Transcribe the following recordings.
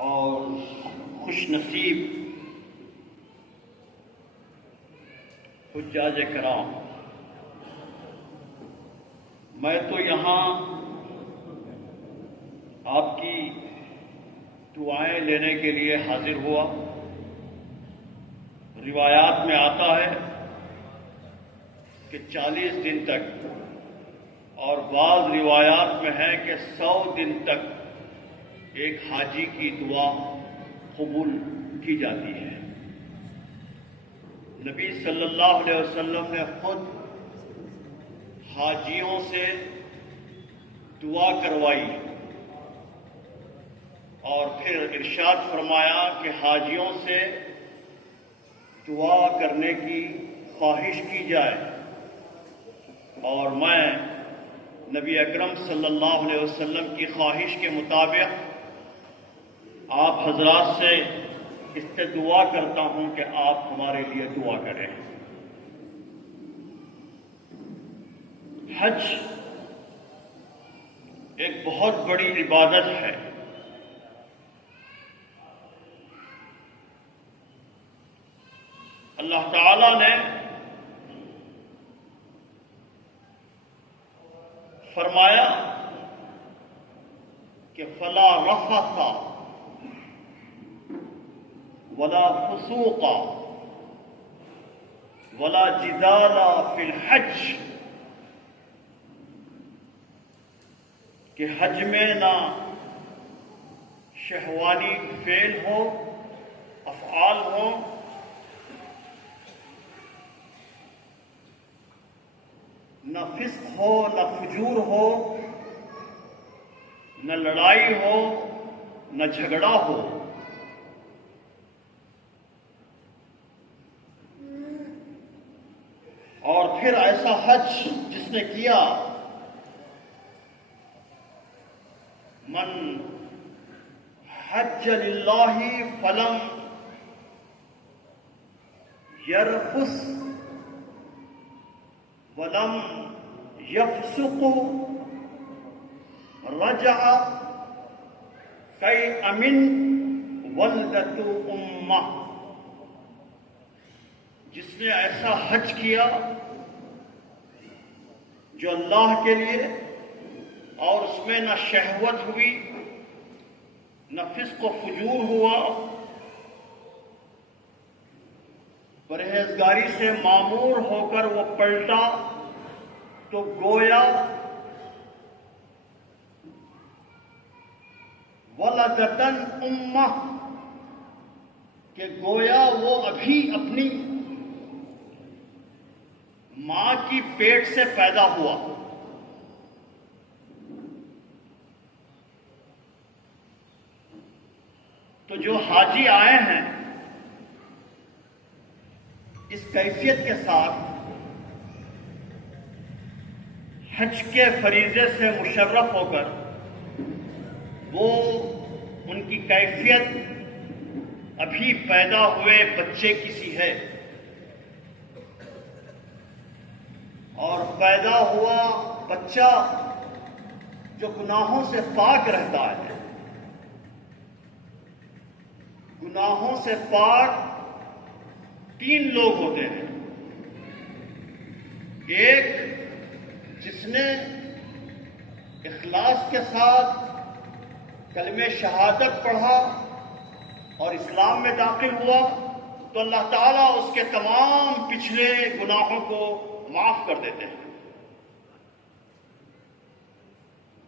اور خوش نصیب حجاج کرام، میں تو یہاں آپ کی دعائیں لینے کے لیے حاضر ہوا۔ روایات میں آتا ہے کہ 40 دن تک، اور بعض روایات میں ہے کہ 100 دن تک ایک حاجی کی دعا قبول کی جاتی ہے۔ نبی صلی اللہ علیہ وسلم نے خود حاجیوں سے دعا کروائی اور پھر ارشاد فرمایا کہ حاجیوں سے دعا کرنے کی خواہش کی جائے، اور میں نبی اکرم صلی اللہ علیہ وسلم کی خواہش کے مطابق آپ حضرات سے اس سے دعا کرتا ہوں کہ آپ ہمارے لیے دعا کریں۔ حج ایک بہت بڑی عبادت ہے۔ اللہ تعالی نے فرمایا کہ فلا رفث ولا فسوق ولا جدال فی الحج، کہ حج میں نہ شہوانی فعل ہو، افعال ہوں، نہ فسق ہو، نہ فجور ہو، نہ لڑائی ہو، نہ جھگڑا ہو۔ اور پھر ایسا حج جس نے کیا، من حج للہ فلم یرفث ولم یفسق رجع کأمن ولدت امہ، جس نے ایسا حج کیا جو اللہ کے لیے، اور اس میں نہ شہوت ہوئی، نہ فسق و فجور ہوا، پرہیزگاری سے معمور ہو کر وہ پلٹا، تو گویا ولدتن امہ، کہ گویا وہ ابھی اپنی ماں کی پیٹ سے پیدا ہوا۔ تو جو حاجی آئے ہیں اس کیفیت کے ساتھ حج کے فریضے سے مشرف ہو کر، وہ ان کی کیفیت ابھی پیدا ہوئے بچے کی سی ہے، اور پیدا ہوا بچہ جو گناہوں سے پاک رہتا ہے۔ گناہوں سے پاک 3 لوگ ہوتے ہیں۔ ایک جس نے اخلاص کے ساتھ کلمہ شہادت پڑھا اور اسلام میں داخل ہوا، تو اللہ تعالیٰ اس کے تمام پچھلے گناہوں کو معاف کر دیتے ہیں۔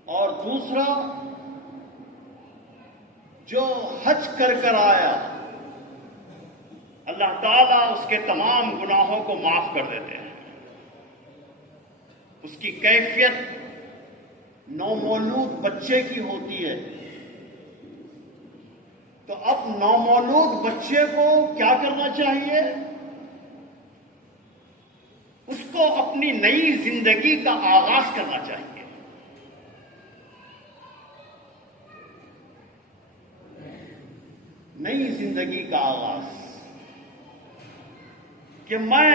اور دوسرا جو حج کر کر آیا، اللہ تعالیٰ اس کے تمام گناہوں کو معاف کر دیتے ہیں۔ اس کی کیفیت نومولود بچے کی ہوتی ہے۔ تو اب نومولود بچے کو کیا کرنا چاہیے؟ اس کو اپنی نئی زندگی کا آغاز کرنا چاہیے۔ نئی زندگی کا آغاز، کہ میں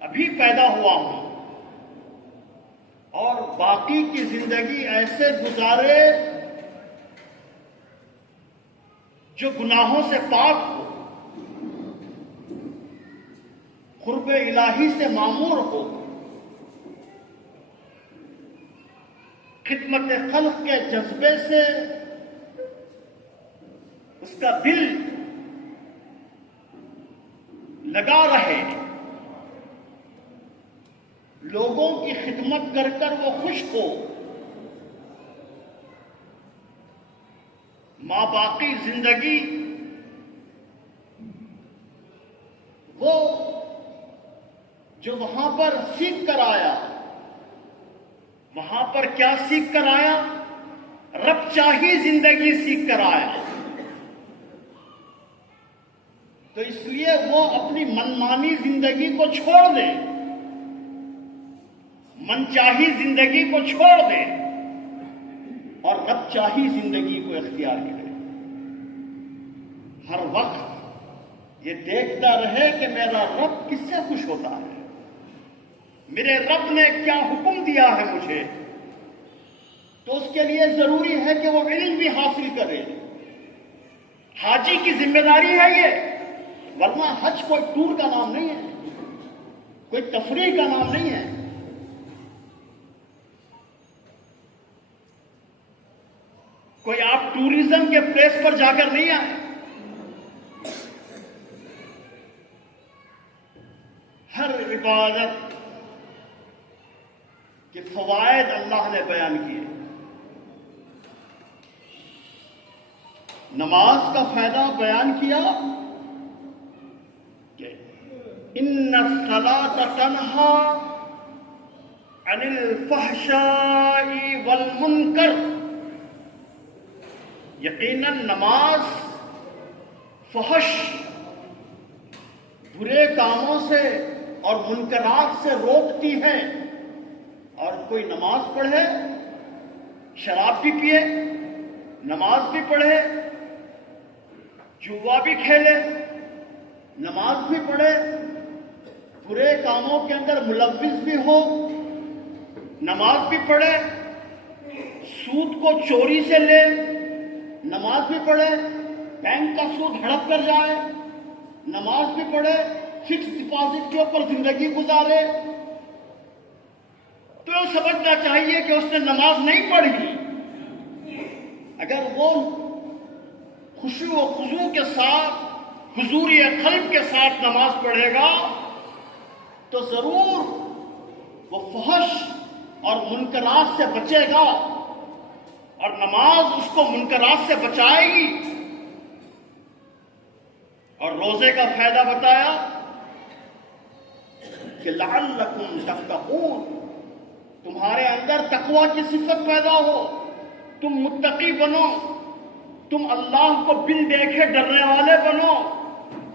ابھی پیدا ہوا ہوں اور باقی کی زندگی ایسے گزارے جو گناہوں سے پاک ہو، قرب الہی سے معمور ہو، خدمت خلق کے جذبے سے اس کا دل لگا رہے، لوگوں کی خدمت کر کر وہ خوش ہو، ماں باقی زندگی وہ جو وہاں پر سیکھ کر آیا، وہاں پر کیا سیکھ کر آیا؟ رب چاہی زندگی سیکھ کر آیا۔ تو اس لیے وہ اپنی منمانی زندگی کو چھوڑ دے، من چاہی زندگی کو چھوڑ دے اور رب چاہی زندگی کو اختیار کرے۔ ہر وقت یہ دیکھتا رہے کہ میرا رب کس سے خوش ہوتا ہے، میرے رب نے کیا حکم دیا ہے مجھے۔ تو اس کے لیے ضروری ہے کہ وہ علم بھی حاصل کرے۔ حاجی کی ذمہ داری ہے یہ، ورنہ حج کوئی ٹور کا نام نہیں ہے، کوئی تفریح کا نام نہیں ہے۔ کوئی آپ ٹوریزم کے پلیس پر جا کر نہیں آئے۔ ہر عبادت کے فوائد اللہ نے بیان کیے۔ نماز کا فائدہ بیان کیا کہ ان الصلاۃ تنہی عن الفحشاء والمنکر، یقیناً نماز فحش، برے کاموں سے اور منکرات سے روکتی ہے۔ اور کوئی نماز پڑھے، شراب بھی پیے، نماز بھی پڑھے، جوا بھی کھیلے، نماز بھی پڑھے، برے کاموں کے اندر ملوث بھی ہو، نماز بھی پڑھے، سود کو چوری سے لے، نماز بھی پڑھے، بینک کا سود ہڑپ کر جائے، نماز بھی پڑھے، فکس ڈپازٹ کے اوپر زندگی گزارے، تو یہ سمجھنا چاہیے کہ اس نے نماز نہیں پڑھی۔ اگر وہ خشوع و خضوع کے ساتھ، حضور قلب کے ساتھ نماز پڑھے گا تو ضرور وہ فحش اور منکرات سے بچے گا، اور نماز اس کو منکرات سے بچائے گی۔ اور روزے کا فائدہ بتایا کہ لعلکم تتقون، تمہارے اندر تقوی کی صفت پیدا ہو، تم متقی بنو، تم اللہ کو بن دیکھے ڈرنے والے بنو،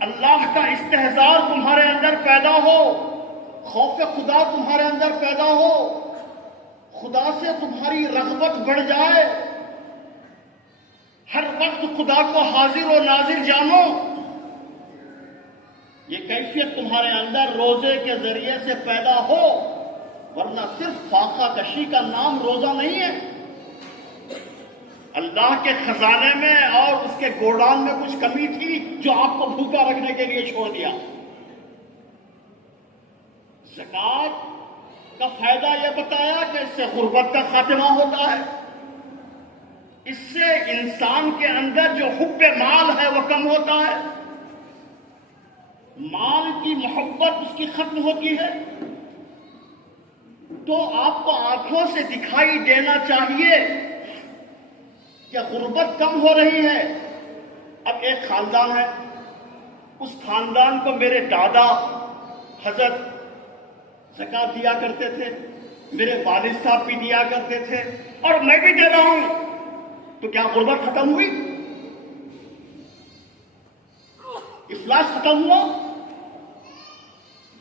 اللہ کا استحضار تمہارے اندر پیدا ہو، خوف خدا تمہارے اندر پیدا ہو، خدا سے تمہاری رغبت بڑھ جائے، ہر وقت خدا کو حاضر و ناظر جانو۔ یہ کیفیت تمہارے اندر روزے کے ذریعے سے پیدا ہو، ورنہ صرف فاقہ کشی کا نام روزہ نہیں ہے۔ اللہ کے خزانے میں اور اس کے گوڈان میں کچھ کمی تھی جو آپ کو بھوکا رکھنے کے لیے چھوڑ دیا۔ زکوٰۃ کا فائدہ یہ بتایا کہ اس سے غربت کا خاتمہ ہوتا ہے، اس سے انسان کے اندر جو حب مال ہے وہ کم ہوتا ہے، مال کی محبت اس کی ختم ہوتی ہے۔ تو آپ کو آنکھوں سے دکھائی دینا چاہیے کہ غربت کم ہو رہی ہے۔ اب ایک خاندان ہے، اس خاندان کو میرے دادا حضرت زکوٰۃ دیا کرتے تھے، میرے والد صاحب بھی دیا کرتے تھے، اور میں بھی دے رہا ہوں، تو کیا غربت ختم ہوئی؟ افلاس ختم ہوا؟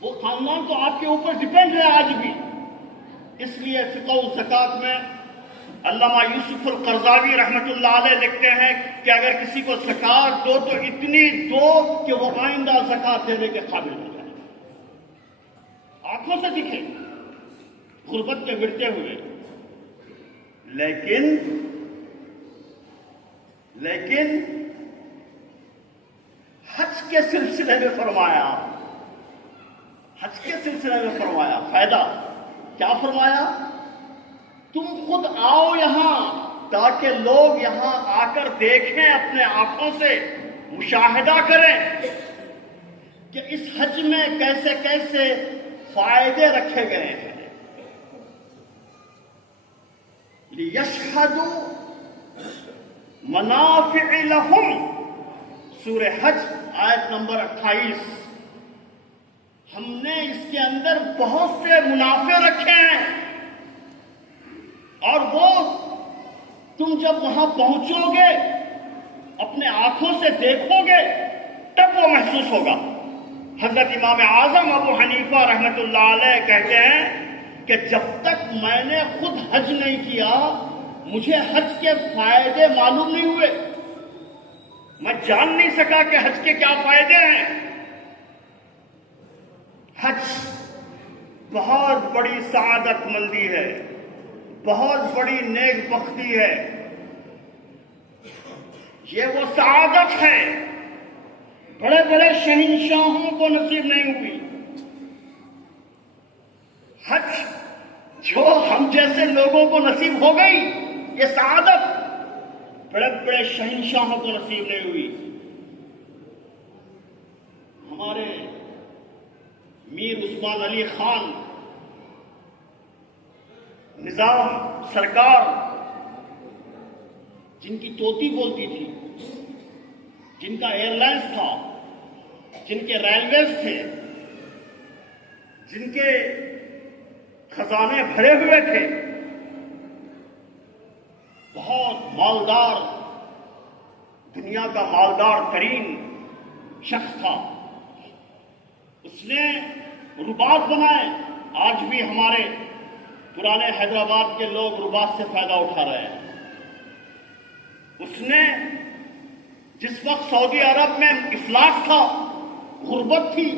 وہ خاندان تو آپ کے اوپر ڈپینڈ ہے آج بھی۔ اس لیے فقہ الزکوٰۃ میں علامہ یوسف القرضاوی رحمۃ اللہ علیہ لکھتے ہیں کہ اگر کسی کو زکوٰۃ دو تو اتنی دو کہ وہ آئندہ زکوٰۃ دینے کے قابل ہو جائے، آنکھوں سے دکھے غربت کے گرتے ہوئے۔ لیکن حج کے سلسلے میں فرمایا، حج کے سلسلے میں فرمایا فائدہ کیا فرمایا؟ تم خود آؤ یہاں تاکہ لوگ یہاں آ کر دیکھیں، اپنے آنکھوں سے مشاہدہ کریں کہ اس حج میں کیسے کیسے فائدے رکھے گئے ہیں۔ لِيَشْهَدُوا مَنَافِعَ لَهُمْ، سورہ حج آیت نمبر 28۔ ہم نے اس کے اندر بہت سے منافع رکھے ہیں، اور وہ تم جب وہاں پہنچو گے، اپنے آنکھوں سے دیکھو گے، تب وہ محسوس ہوگا۔ حضرت امام اعظم ابو حنیفہ رحمۃ اللہ علیہ کہتے ہیں کہ جب تک میں نے خود حج نہیں کیا، مجھے حج کے فائدے معلوم نہیں ہوئے، میں جان نہیں سکا کہ حج کے کیا فائدے ہیں۔ حج بہت بڑی سعادت مندی ہے، بہت بڑی نیک بختی ہے۔ یہ وہ سعادت ہے بڑے بڑے شہنشاہوں کو نصیب نہیں ہوئی۔ حج جو ہم جیسے لوگوں کو نصیب ہو گئی، یہ سعادت بڑے بڑے شہنشاہوں کو نصیب نہیں ہوئی۔ ہمارے میر عثمان علی خان نظام سرکار، جن کی طوطی بولتی تھی، جن کا ایئر لائنس تھا، جن کے ریلویز تھے، جن کے خزانے بھرے ہوئے تھے، بہت مالدار، دنیا کا مالدار ترین شخص تھا۔ اس نے رباط بنائے، آج بھی ہمارے پرانے حیدرآباد کے لوگ رباط سے فائدہ اٹھا رہے ہیں۔ اس نے جس وقت سعودی عرب میں افلاس تھا، غربت تھی،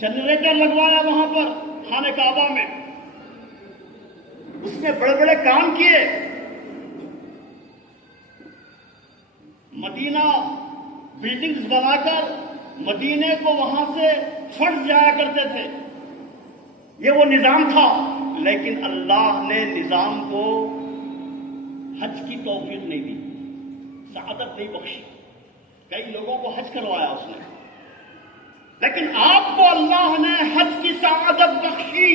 جنریٹر لگوایا وہاں پر خانہ کعبہ میں، اس نے بڑے بڑے کام کیے۔ مدینہ بلڈنگز بنا کر مدینے کو وہاں سے فنڈ جایا کرتے تھے، یہ وہ نظام تھا۔ لیکن اللہ نے نظام کو حج کی توفیق نہیں دی، سعادت نہیں بخشی۔ کئی لوگوں کو حج کروایا اس نے، لیکن آپ کو اللہ نے حج کی سعادت بخشی۔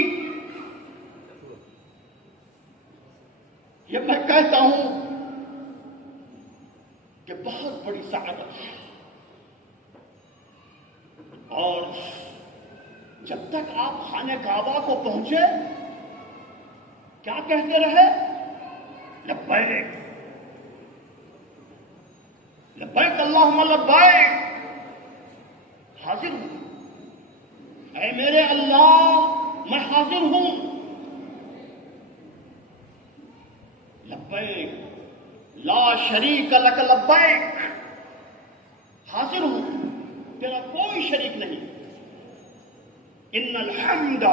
یہ میں کہتا ہوں کہ بہت بڑی سعادت ہے۔ اور جب تک آپ خانہ کعبہ کو پہنچے، کیا کہتے رہے؟ لبیک لبیک اللہم لبیک، حاضر ہوں، اے میرے اللہ میں حاضر ہوں۔ لبیک لا شریک لک لبیک، حاضر ہوں، تیرا کوئی شریک نہیں۔ ان الحمد،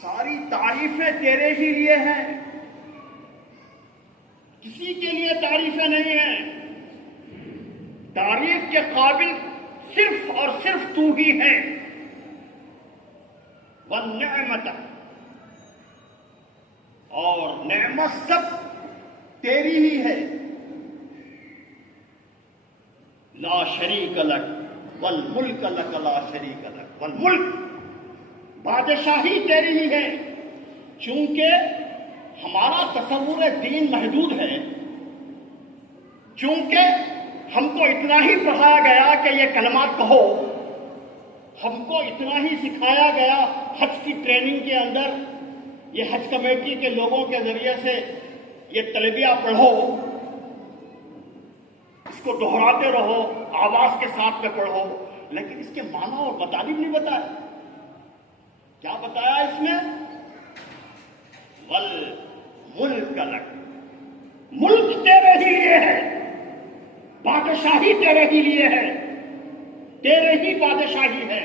ساری تعریفیں تیرے ہی لیے ہیں، کسی کے لیے تعریفیں نہیں ہیں۔ تعریف کے قابل صرف اور صرف تو ہی ہے۔ والنعمت، اور نعمت سب تیری ہی ہے۔ لا شریک لک والملک لک لا شریک لک، والملک، بادشاہی تیری ہی ہے۔ چونکہ ہمارا تصور دین محدود ہے، چونکہ ہم کو اتنا ہی پڑھایا گیا کہ یہ کلمات کہو، ہم کو اتنا ہی سکھایا گیا حج کی ٹریننگ کے اندر، یہ حج کمیٹی کے لوگوں کے ذریعے سے یہ تلبیہ پڑھو، اس کو دہراتے رہو، آواز کے ساتھ میں پڑھو، لیکن اس کے معنی اور مطالب نہیں بتایا۔ کیا بتایا اس میں؟ والملک لک، ملک تیرے ہی لیے ہے، بادشاہی تیرے ہی لیے ہے، تیرے ہی بادشاہی ہے،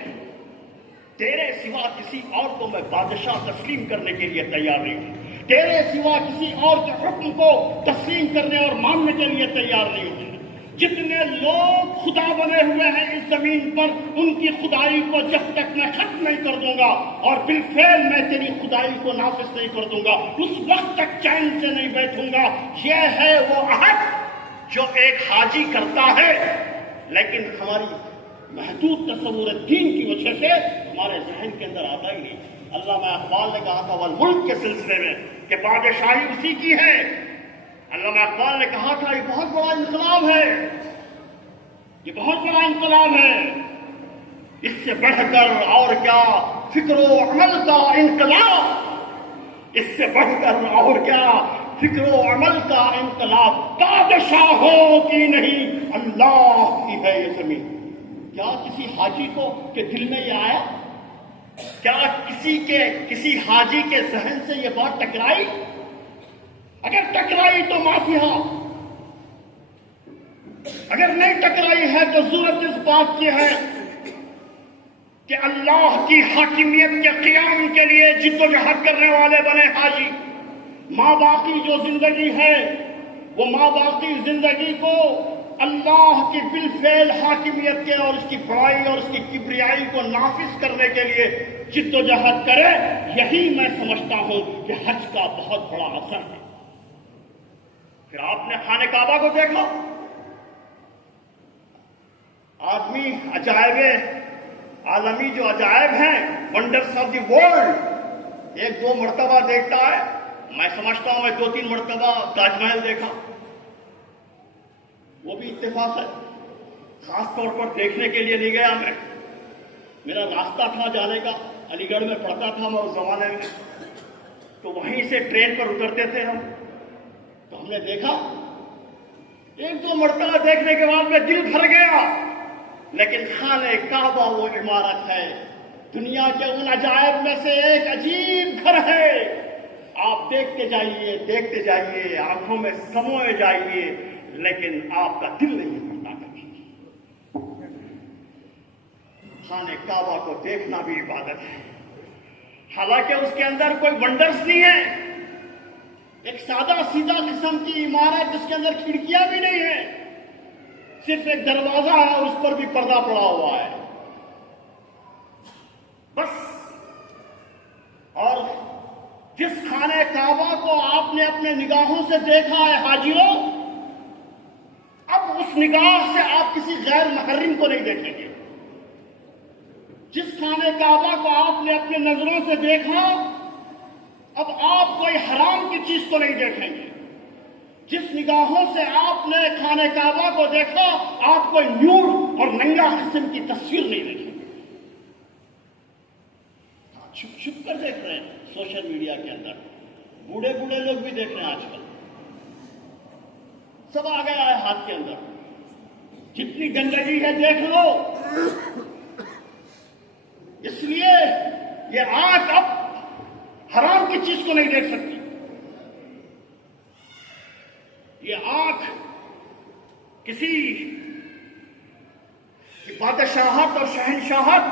تیرے سوا کسی اور کو میں بادشاہ تسلیم کرنے کے لیے تیار نہیں ہوں، تیرے سوا کسی اور کے حکم کو تسلیم کرنے اور ماننے کے لیے تیار نہیں ہوں۔ جتنے لوگ خدا بنے ہوئے ہیں اس زمین پر، ان کی خدائی کو جب تک میں ختم نہیں کر دوں گا اور بالفعل میں تیری خدائی کو نافذ نہیں کر دوں گا، اس وقت تک چین سے نہیں بیٹھوں گا۔ یہ ہے وہ عہد جو ایک حاجی کرتا ہے، لیکن ہماری محدود تصور دین کی وجہ سے ہمارے ذہن کے اندر آتا ہی نہیں۔ علامہ اقبال نے کہا تھا والملک کے سلسلے میں کہ بادشاہی اسی کی ہے۔ علامہ اقبال نے کہا تھا یہ بہت بڑا انقلاب ہے، یہ بہت بڑا انقلاب ہے، اس سے بڑھ کر اور کیا فکر و عمل کا انقلاب، اس سے بڑھ کر اور کیا فکر و عمل کا انقلاب، بادشاہوں کی نہیں اللہ کی ہے یہ زمین۔ کیا کسی حاجی کو کے دل میں یہ آیا؟ کیا کسی حاجی کے ذہن سے یہ بات ٹکرائی؟ اگر ٹکرائی تو معافیا، اگر نہیں ٹکرائی ہے تو ضرورت اس بات کی ہے کہ اللہ کی حاکمیت کے قیام کے لیے جد و جہد کرنے والے بنے حاجی۔ ماں باقی جو زندگی ہے وہ ماں باقی زندگی کو اللہ کی بالفعل حاکمیت کے اور اس کی بڑائی اور اس کی کبریائی کو نافذ کرنے کے لیے جد و جہد کرے۔ یہی میں سمجھتا ہوں کہ حج کا بہت بڑا اثر ہے۔ پھر آپ نے خانہ کعبہ کو دیکھا، آدمی عجائب عالمی جو عجائب ہیں، ونڈرس آف دی ورلڈ، ایک دو مرتبہ دیکھتا ہے۔ میں سمجھتا ہوں میں 2-3 مرتبہ تاج محل دیکھا، وہ بھی اتفاق ہے، خاص طور پر دیکھنے کے لیے نہیں گیا میں، میرا راستہ تھا جانے کا، علی گڑھ میں پڑھتا تھا میں اس زمانے میں، تو وہیں سے ٹرین پر اترتے تھے ہم، تو ہم نے دیکھا 1-2 مرتبہ دیکھنے کے بعد میں دل بھر گیا۔ لیکن خانہ کعبہ وہ عمارت ہے، دنیا کے ان عجائب میں سے ایک عجیب گھر ہے۔ آپ دیکھتے جائیے، آنکھوں میں سموئے جائیے، لیکن آپ کا دل نہیں بھرتا کبھی۔ خانہ کعبہ کو دیکھنا بھی عبادت ہے، حالانکہ اس کے اندر کوئی ونڈرز نہیں ہے، ایک سادہ سیدھا قسم کی عمارت جس کے اندر کھڑکیاں بھی نہیں ہیں، صرف ایک دروازہ ہے اور اس پر بھی پردہ پڑا ہوا ہے بس۔ اور جس خانہ کعبہ کو آپ نے اپنے نگاہوں سے دیکھا ہے حاجیوں، اب اس نگاہ سے آپ کسی غیر محرم کو نہیں دیکھیں گے۔ جس خانہ کعبہ کو آپ نے اپنے نظروں سے دیکھا، اب آپ کوئی حرام کی چیز کو نہیں دیکھیں گے۔ جس نگاہوں سے آپ نے خانہ کعبہ کو دیکھا، آپ کوئی نیوڈ اور ننگا قسم کی تصویر نہیں دیکھیں گے۔ چھپ چھپ کر دیکھ رہے ہیں سوشل میڈیا کے اندر، بوڑھے لوگ بھی دیکھ رہے ہیں، آج کل سب آ گیا ہے ہاتھ کے اندر، جتنی گندگی ہے دیکھ لو۔ اس لیے یہ آنکھ اب حرام کی چیز کو نہیں دیکھ سکتی، یہ آنکھ کسی کی بادشاہت اور شہنشاہت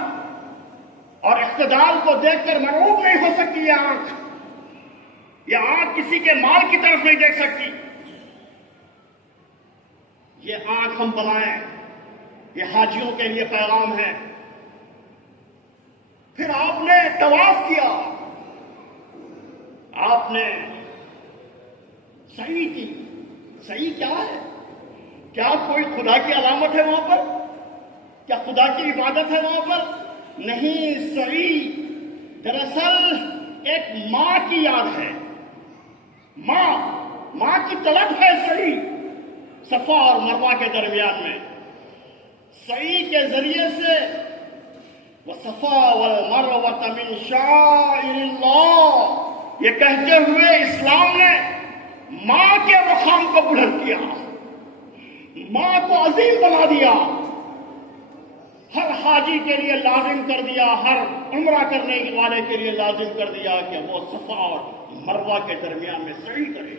اور اقتدار کو دیکھ کر مرعوب نہیں ہو سکتی۔ یہ آنکھ کسی کے مال کی طرف نہیں دیکھ سکتی۔ یہ آنکھ ہم بنائیں، یہ حاجیوں کے لیے پیغام ہے۔ پھر آپ نے طواف کیا، آپ نے سعی کی۔ سعی کیا ہے؟ کیا کوئی خدا کی علامت ہے وہاں پر؟ کیا خدا کی عبادت ہے وہاں پر؟ نہیں، سعی دراصل ایک ماں کی یاد ہے، ماں کی طلب ہے۔ سعی صفا اور مروہ کے درمیان میں، سعی کے ذریعے سے وَصَفَا وَالْمَرْوَةَ مِنْ شَعَائِرِ اللَّهِ، یہ کہتے ہوئے اسلام نے ماں کے مقام کو بلند کیا، ماں کو عظیم بنا دیا، ہر حاجی کے لیے لازم کر دیا، ہر عمرہ کرنے والے کے لیے لازم کر دیا کہ وہ صفا اور مروہ کے درمیان میں سعی کرے۔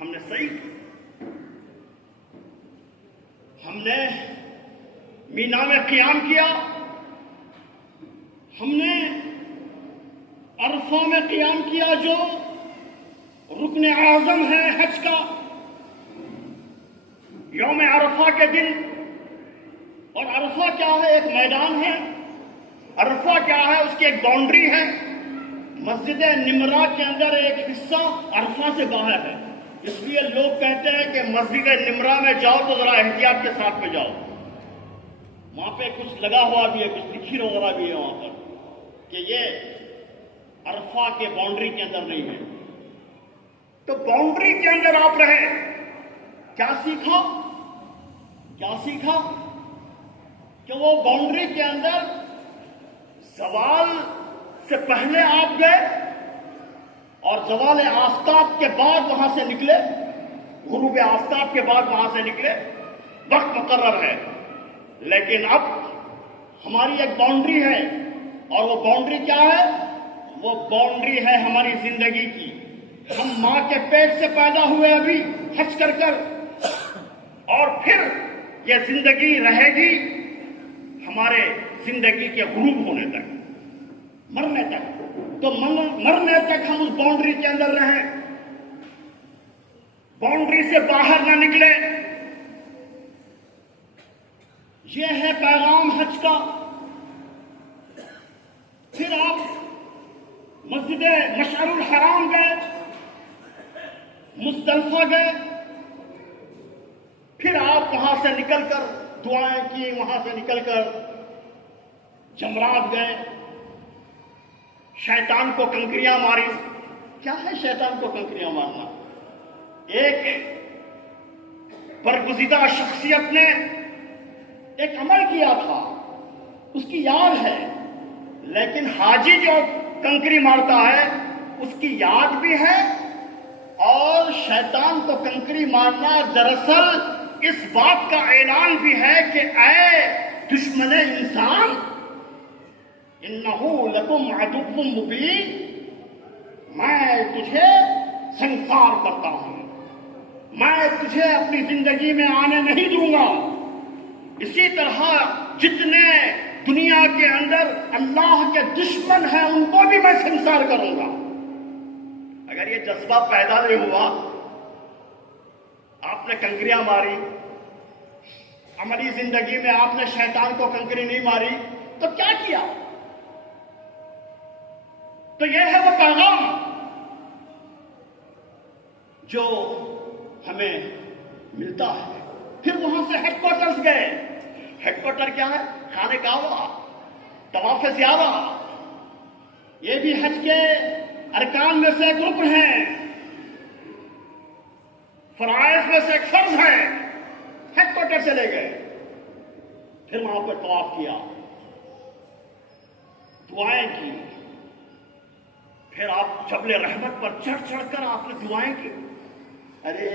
ہم نے سعی کی، ہم نے مینا میں قیام کیا، ہم نے عرفہ میں قیام کیا جو رکن اعظم ہے حج کا۔ یوم عرفہ کے دن، اور عرفہ کیا ہے؟ ایک میدان ہے. عرفہ کیا ہے؟ اس کی ایک باؤنڈری ہے. مسجد نمرہ کے اندر ایک حصہ عرفہ سے باہر ہے. اس لیے لوگ کہتے ہیں کہ مسجد نمرہ میں جاؤ تو ذرا احتیاط کے ساتھ میں جاؤ. وہاں پہ کچھ لگا ہوا بھی ہے، کچھ لکھی وغیرہ بھی ہے وہاں پر کہ یہ عرفہ کے باؤنڈری کے اندر نہیں ہے. تو باؤنڈری کے اندر آپ رہے. کیا سیکھا؟ کہ وہ باؤنڈری کے اندر زوال سے پہلے آپ گئے اور زوال آفتاب کے بعد وہاں سے نکلے، غروب آفتاب کے بعد وہاں سے نکلے. وقت مقرر ہے. لیکن اب ہماری ایک باؤنڈری ہے، اور وہ باؤنڈری کیا ہے؟ وہ باؤنڈری ہے ہماری زندگی کی. ہم ماں کے پیٹ سے پیدا ہوئے ابھی حج کر کر، اور پھر یہ زندگی رہے گی ہمارے زندگی کے غروب ہونے تک، مرنے تک. تو مرنے تک ہم اس باؤنڈری کے اندر رہیں، باؤنڈری سے باہر نہ نکلے. یہ ہے پیغام حج کا. پھر آپ مسجد مشعر الحرام گئے، مزدلفہ گئے. پھر آپ وہاں سے نکل کر دعائیں کی، وہاں سے نکل کر جمرات گئے، شیطان کو کنکریاں ماری. کیا ہے شیطان کو کنکریاں مارنا؟ ایک برگزیدہ شخصیت نے ایک عمل کیا تھا، اس کی یاد ہے. لیکن حاجی جو کنکری مارتا ہے اس کی یاد بھی ہے. اور شیطان کو کنکری مارنا دراصل اس بات کا اعلان بھی ہے کہ اے دشمن انسان، انہو لکم عدو مبین، میں تجھے سنسار کرتا ہوں، میں تجھے اپنی زندگی میں آنے نہیں دوں گا. اسی طرح جتنے دنیا کے اندر اللہ کے دشمن ہیں ان کو بھی میں سنسار کروں گا. اگر یہ جذبہ پیدا نہیں ہوا، آپ نے کنکریاں ماری، عملی زندگی میں آپ نے شیطان کو کنکری نہیں ماری، تو کیا کیا؟ تو یہ ہے وہ پیغام جو ہمیں ملتا ہے. پھر وہاں سے ہیڈ کوارٹرز گئے. ہیڈ کوارٹر کیا ہے؟ خانہ کعبہ، طواف زیارہ. یہ بھی حج کے ارکان میں سے ایک رکن ہیں، فرائض میں سے ایک فرض ہے. ہیڈ کوارٹر چلے گئے. پھر وہاں پر طواف کیا، دعائیں کی. پھر آپ جبل رحمت پر چڑھ چڑھ کر آپ نے دعائیں کی. ارے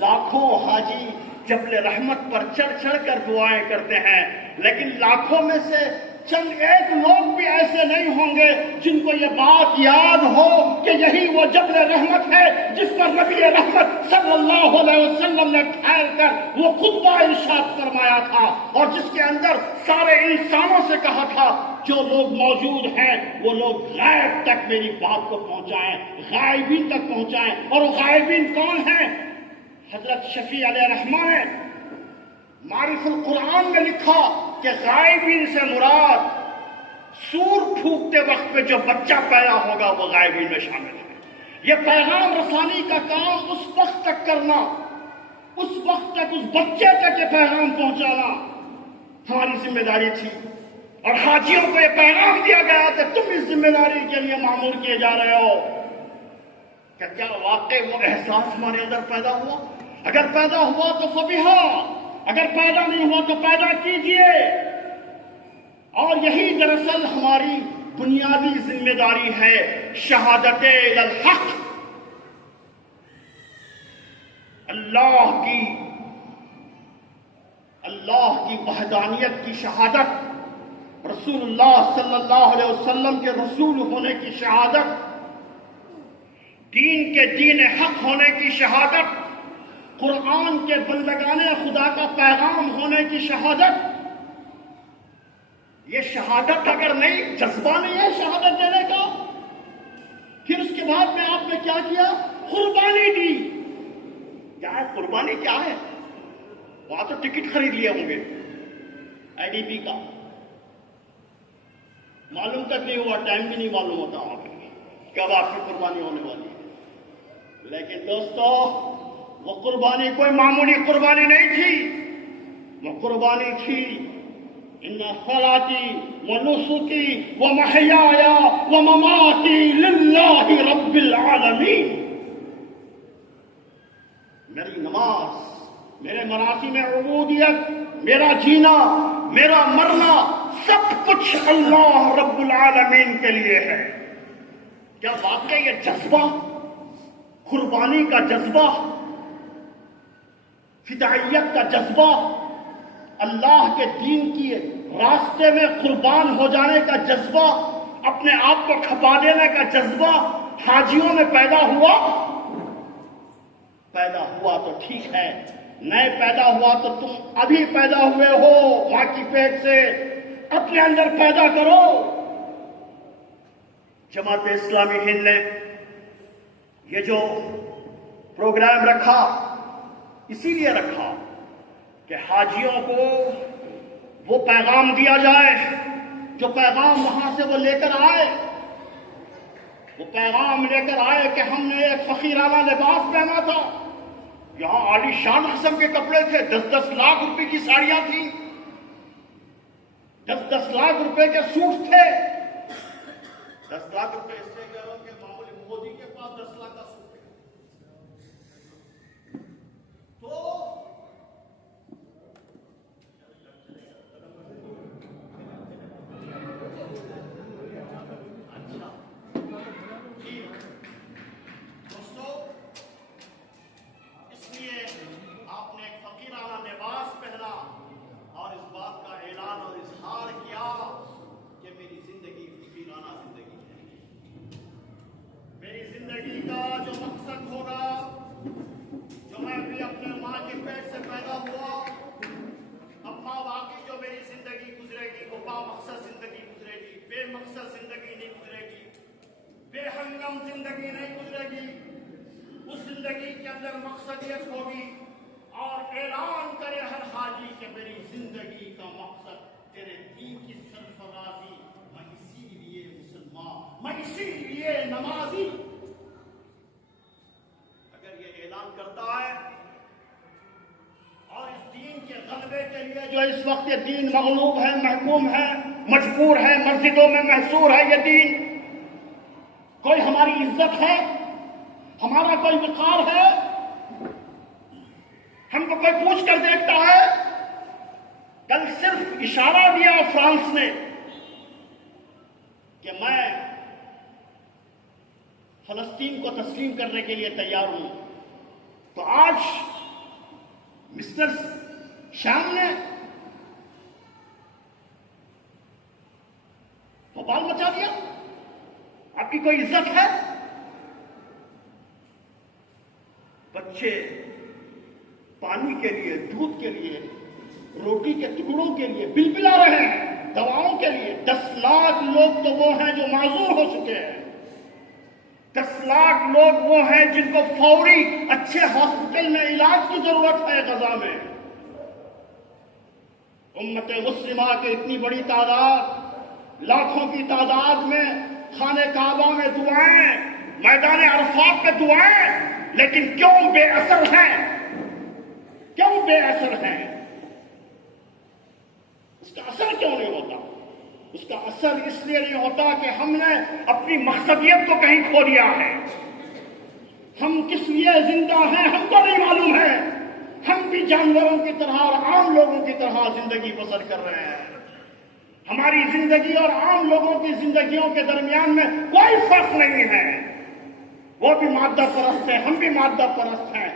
لاکھوں حاجی جبل رحمت پر چڑھ چڑھ کر دعائیں کرتے ہیں، لیکن لاکھوں میں سے چند ایک لوگ بھی ایسے نہیں ہوں گے جن کو یہ بات یاد ہو کہ یہی وہ جبل رحمت ہے جس پر نبی رحمت صلی اللہ علیہ وسلم نے ٹھہر کر وہ خطبہ ارشاد فرمایا تھا، اور جس کے اندر سارے انسانوں سے کہا تھا جو لوگ موجود ہیں وہ لوگ غائب تک میری بات کو پہنچائیں، غائبین تک پہنچائیں. اور وہ غائبین کون ہیں؟ حضرت شفیع علیہ الرحمٰن نے معرف القرآن میں لکھا کہ غائبین سے مراد سور پھونکتے وقت میں جو بچہ پیدا ہوگا وہ غائبین میں شامل ہے. یہ پیغام رسانی کا کام اس وقت تک کرنا، اس وقت تک اس بچے تک یہ پیغام پہنچانا ہماری ذمہ داری تھی. اور حاجیوں کو یہ پیغام دیا گیا کہ تم اس ذمہ داری کے لیے مامور کیے جا رہے ہو. کیا واقعی وہ احساس ہمارے اندر پیدا ہوا؟ اگر پیدا ہوا تو فبیہا، اگر پیدا نہیں ہوا تو پیدا کیجئے. اور یہی دراصل ہماری بنیادی ذمہ داری ہے، شہادت الی الحق، اللہ کی وحدانیت کی شہادت، رسول اللہ صلی اللہ علیہ وسلم کے رسول ہونے کی شہادت، دین کے دین حق ہونے کی شہادت، قرآن کے بندگان خدا کا پیغام ہونے کی شہادت. یہ شہادت اگر نہیں، جذبہ نہیں ہے شہادت دینے کا. پھر اس کے بعد میں آپ نے کیا کیا؟ قربانی دی. کیا ہے قربانی؟ کیا ہے وہاں تو ٹکٹ خرید لیے ہوں گے IDP کا، معلوم تک نہیں ہوا، ٹائم بھی نہیں معلوم ہوتا وہاں پہ کب آپ کی قربانی ہونے والی ہے۔ لیکن دوستو، وہ قربانی کوئی معمولی قربانی نہیں تھی، وہ قربانی تھی ان صلاتی و نسکی و محیایا و مماتی للہ رب العالمین۔ میری نماز، میرے مراسم عبودیت، میرا جینا، میرا مرنا، سب کچھ اللہ رب العالمین کے لیے ہے۔ کیا واقعی یہ جذبہ، قربانی کا جذبہ، فدائیت کا جذبہ، اللہ کے دین کی راستے میں قربان ہو جانے کا جذبہ، اپنے آپ کو کھپا دینے کا جذبہ حاجیوں میں پیدا ہوا؟ پیدا ہوا تو ٹھیک ہے، نئے پیدا ہوا تو تم ابھی پیدا ہوئے ہو ماں کی پیٹ سے، اپنے اندر پیدا کرو۔ جماعت اسلامی ہند نے یہ جو پروگرام رکھا، اسی لیے رکھا کہ حاجیوں کو وہ پیغام دیا جائے جو پیغام وہاں سے وہ لے کر آئے، وہ پیغام لے کر آئے کہ ہم نے ایک فقیرانہ لباس پہنا تھا، یہاں عالی شان قسم کے کپڑے تھے، 10-10 لاکھ روپے کی ساڑیاں تھیں، 10-10 لاکھ روپے کے سوٹ تھے۔ 10 لاکھ روپے اس سے کہہ رہا ہوں کہ معمولی مودی کے پاس 10 لاکھ کا سوٹ ہے۔ تو زندگی نہیں گزرے گی، اس زندگی کے اندر مقصدیت ہوگی، اور اعلان کرے ہر حاجی کہ میری زندگی کا مقصد تیرے دین کی سرفرازی، میں اسی لیے مسلمان، میں اسی لیے نمازی۔ اگر یہ اعلان کرتا ہے اور اس دین کے غلبے کے لیے جو اس وقت یہ دین مغلوب ہے، محکوم ہے، مجبور ہے، مسجدوں میں محصور ہے یہ دین، کوئی ہماری عزت ہے، ہمارا کوئی وقار ہے، ہم کو کوئی پوچھ کر دیکھتا ہے؟ کل صرف اشارہ دیا فرانس نے کہ میں فلسطین کو تسلیم کرنے کے لیے تیار ہوں، تو آج مسٹر شام نے بھوپال مچا دیا۔ آپ کی کوئی عزت ہے؟ بچے پانی کے لیے، دودھ کے لیے، روٹی کے ٹکڑوں کے لیے بل بلا رہے ہیں، دواؤں کے لیے۔ 10 لاکھ لوگ تو وہ ہیں جو معذور ہو چکے ہیں، 10 لاکھ لوگ وہ ہیں جن کو فوری اچھے ہاسپٹل میں علاج کی ضرورت ہے غزہ میں۔ امت مسلمہ کی اتنی بڑی تعداد، لاکھوں کی تعداد میں خانہ کعبہ میں دعائیں، میدان عرفات پہ دعائیں، لیکن کیوں بے اثر ہیں؟ کیوں بے اثر ہیں؟ اس کا اثر کیوں نہیں ہوتا؟ اس کا اثر اس لیے نہیں ہوتا کہ ہم نے اپنی مقصدیت کو کہیں کھو دیا ہے۔ ہم کس لیے زندہ ہیں ہم کو نہیں معلوم ہے، ہم بھی جانوروں کی طرح اور عام لوگوں کی طرح زندگی بسر کر رہے ہیں۔ ہماری زندگی اور عام لوگوں کی زندگیوں کے درمیان میں کوئی فرق نہیں ہے۔ وہ بھی مادہ پرست ہیں، ہم بھی مادہ پرست ہیں،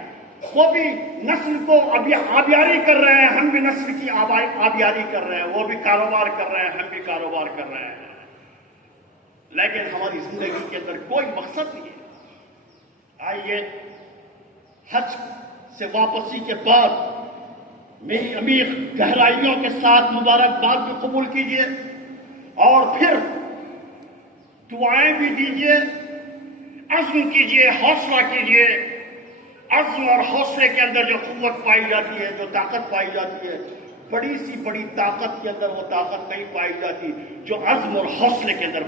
وہ بھی نسل کو آبیاری کر رہے ہیں، ہم بھی نسل کی آبیاری کر رہے ہیں، وہ بھی کاروبار کر رہے ہیں، ہم بھی کاروبار کر رہے ہیں، لیکن ہماری زندگی کے اندر کوئی مقصد نہیں ہے۔ آئیے حج سے واپسی کے بعد میری عمیق گہرائیوں کے ساتھ مبارکباد بھی قبول کیجیے، اور پھر دعائیں بھی دیجیے، عزم کیجیے، حوصلہ کیجیے عزم اور حوصلے کے اندر جو قوت پائی جاتی ہے، جو طاقت پائی جاتی ہے، بڑی سی بڑی طاقت کے اندر وہ طاقت نہیں پائی جاتی جو عزم اور حوصلے کے اندر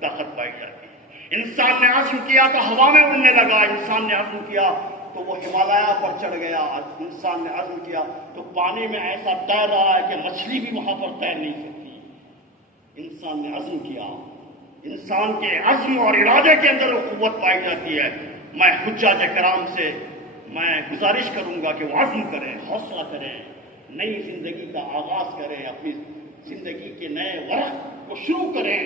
طاقت پائی جاتی ہے۔ انسان نے عزم کیا تو ہوا میں اڑنے لگا، انسان نے عزم کیا تو وہ ہمالیہ پر چڑھ گیا، انسان نے عزم کیا تو پانی میں ایسا تیر رہا ہے کہ مچھلی بھی وہاں پر تیر نہیں سکتی۔ انسان نے عزم کیا، انسان کے عزم اور ارادے کے اندر وہ قوت پائی جاتی ہے۔ میں حجاج کرام سے میں گزارش کروں گا کہ وہ عزم کریں، حوصلہ کریں، نئی زندگی کا آغاز کریں، اپنی زندگی کے نئے ورق کو شروع کریں۔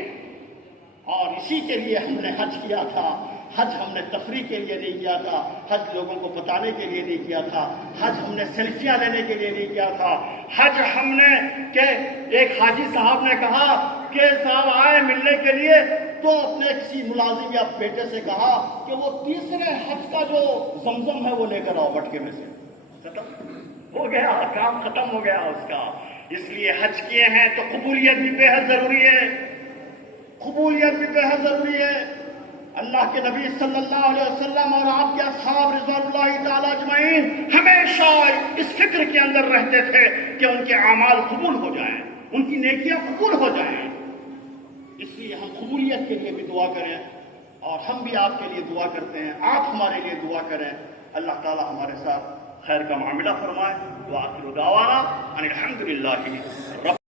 اور اسی کے لیے ہم نے حج کیا تھا۔ حج ہم نے تفریح کے لیے نہیں کیا تھا، حج لوگوں کو بتانے کے لیے نہیں کیا تھا، حج ہم نے سیلفیاں لینے کے لیے نہیں کیا تھا۔ حج ہم نے کہ ایک حاجی صاحب نے کہا کہ صاحب آئے ملنے کے لیے تو اپنے کسی ملازم یا بیٹے سے کہا کہ وہ تیسرے حج کا جو زمزم ہے وہ لے کر آؤ مٹکے میں سے۔ ختم ہو گیا، کام ختم ہو گیا اس کا۔ اس لیے حج کیے ہیں تو قبولیت بھی بے حد ضروری ہے، قبولیت بھی بے حد ضروری ہے۔ اللہ کے نبی صلی اللہ علیہ وسلم اور آپ کے اصحاب رضوان اللہ تعالی اجمعین ہمیشہ اس فکر کے اندر رہتے تھے کہ ان کے اعمال قبول ہو جائیں، ان کی نیکیاں قبول ہو جائیں۔ اس لیے ہم قبولیت کے لیے بھی دعا کریں، اور ہم بھی آپ کے لیے دعا کرتے ہیں، آپ ہمارے لیے دعا کریں۔ اللہ تعالی ہمارے ساتھ خیر کا معاملہ فرمائے۔ وآخر دعوانا ان الحمد للہ رب